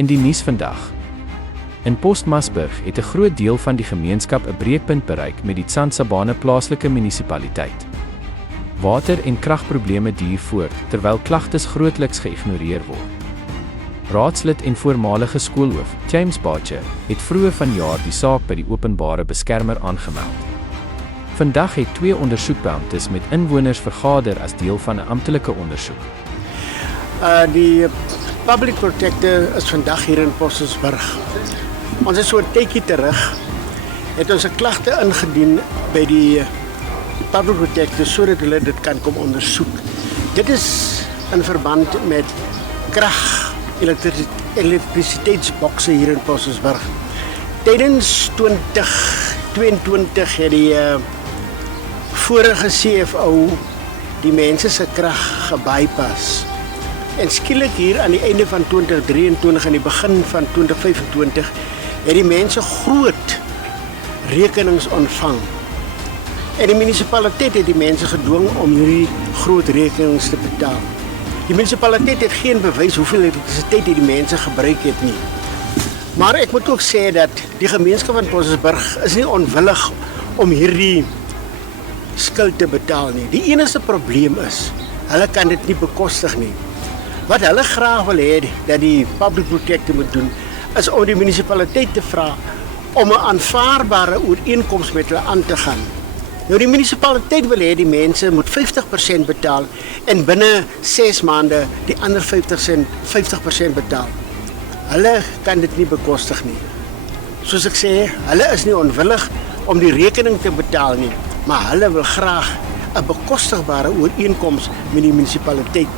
In die nuus vandag. In Postmasburg het 'n groot deel van die gemeenskap 'n breekpunt bereik met die Tsansabane plaaslike munisipaliteit. Water- en kragprobleme duur voort, terwyl klagtes grootliks geïgnoreer word. Raadslid en voormalige skoolhoof, James Bacher, het vroeër vanjaar die saak by die openbare beskermer aangemeld. Vandag het 2 ondersoekbeamptes met inwoners vergader as deel van 'n amptelike ondersoek. Die Public Protector is vandag hier in Postmasburg. Ons is so 'n tydjie terug, het ons 'n klagte ingedien by die Public Protector sodat hulle dit kan kom ondersoek. Dit is in verband met elektrisiteitsbokse hier in Postmasburg. Tydens 2022 het die vorige CFO die mense se krag gebypass. En skielik hier aan die einde van 2023 en die begin van 2025 het die mense groot rekenings ontvang. En die munisipaliteit het die mense gedwing om hierdie groot rekenings te betaal. Die munisipaliteit het geen bewys hoeveel elektrisiteit die mense gebruik het nie. Maar ek moet ook sê dat die gemeenskap van Postmasburg is nie onwillig om hierdie skuld te betaal nie. Die enigste probleem is, hulle kan dit nie bekostig nie. Wat hulle graag wil hê dat die Public Protector moet doen, is om die munisipaliteit te vra om 'n aanvaarbare ooreenkoms met hulle aan te gaan. Nou die munisipaliteit wil hê die mense moet 50% betaal en binne 6 maande die ander 50% betaal. Hulle kan dit nie bekostig nie. Soos ek sê, hulle is nie onwillig om die rekening te betaal nie, maar hulle wil graag 'n bekostigbare ooreenkoms met die munisipaliteit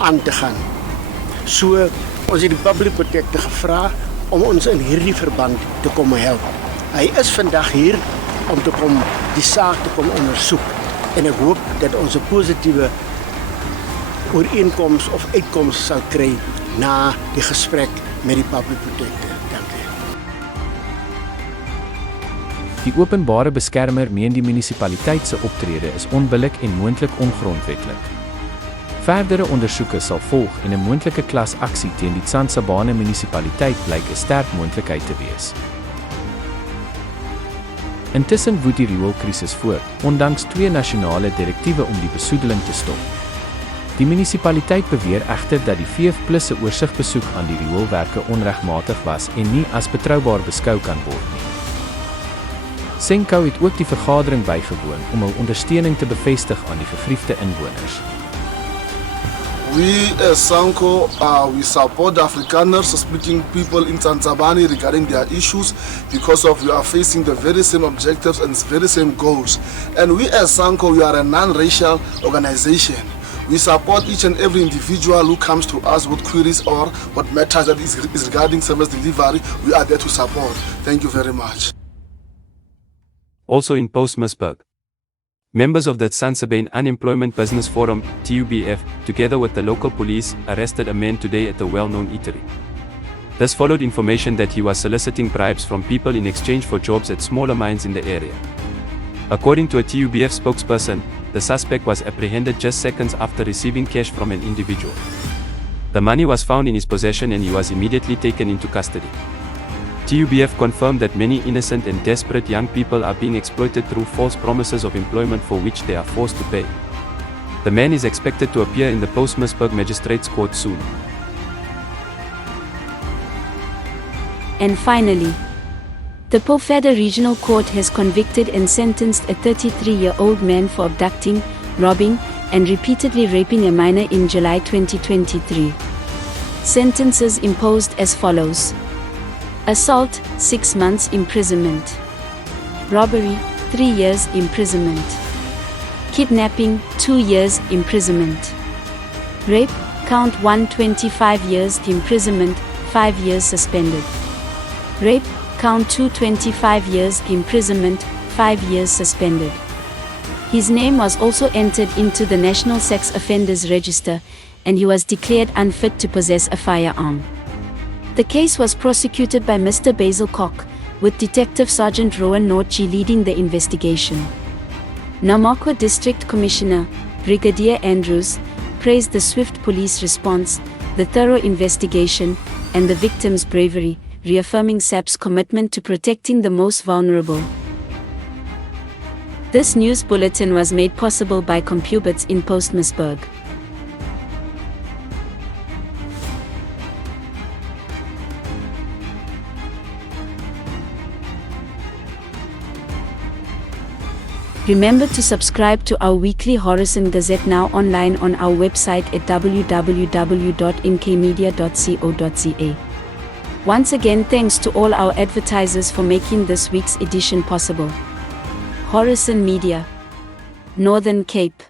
aan te gaan. So, ons het die Public Protector gevra om ons in hierdie verband te kom help. Hy is vandag hier om te kom die saak te kom ondersoek en ek hoop dat ons 'n positiewe ooreenkoms of uitkoms sal kry na die gesprek met die Public Protector. Dankie. Die openbare beskermer meen die munisipaliteit se optrede is onbillik en moontlik ongrondwetlik. Verdere ondersoeke sal volg en 'n moontlike klasaksie teen die Tsansabane munisipaliteit blyk 'n sterk moontlikheid te wees. Intussen woed die rioolkrisis voort, ondanks 2 nasionale direktiewe om die besoedeling te stop. Die munisipaliteit beweer egter dat die VF+ se oorsigbesoek aan die rioolwerke onregmatig was en nie as betroubaar beskou kan word nie. Senko het ook die vergadering bygewoon om hul ondersteuning te bevestig aan die gegriefde inwoners. We as Sanco, we support the Afrikaners splitting people in Tsansabane regarding their issues because of we are facing the very same objectives and very same goals. And we as Sanco, we are a non-racial organization. We support each and every individual who comes to us with queries or what matters that is regarding service delivery. We are there to support. Thank you very much. Also in Postmasburg, members of the Tsansabane Unemployment Business Forum, TUBF, together with the local police, arrested a man today at the well-known eatery. This followed information that he was soliciting bribes from people in exchange for jobs at smaller mines in the area. According to a TUBF spokesperson, the suspect was apprehended just seconds after receiving cash from an individual. The money was found in his possession and he was immediately taken into custody. TUBF confirmed that many innocent and desperate young people are being exploited through false promises of employment for which they are forced to pay. The man is expected to appear in the Postmasburg Magistrates Court soon. And finally, the Pofadder Regional Court has convicted and sentenced a 33-year-old man for abducting, robbing, and repeatedly raping a minor in July 2023. Sentences imposed as follows: assault, 6 months imprisonment; robbery, 3 years imprisonment; kidnapping, 2 years imprisonment; rape, count 1, 25 years imprisonment, 5 years suspended; rape, count 2, 25 years imprisonment, 5 years suspended. His name was also entered into the National Sex Offenders Register, and he was declared unfit to possess a firearm. The case was prosecuted by Mr. Basil Koch, with Detective Sergeant Rowan Norchi leading the investigation. Namakwa District Commissioner, Brigadier Andrews, praised the swift police response, the thorough investigation, and the victims' bravery, reaffirming SAP's commitment to protecting the most vulnerable. This news bulletin was made possible by Compubits in Postmasburg. Remember to subscribe to our weekly Horizon Gazette now online on our website at www.mkmedia.co.za. Once again, thanks to all our advertisers for making this week's edition possible. Horizon Media, Northern Cape.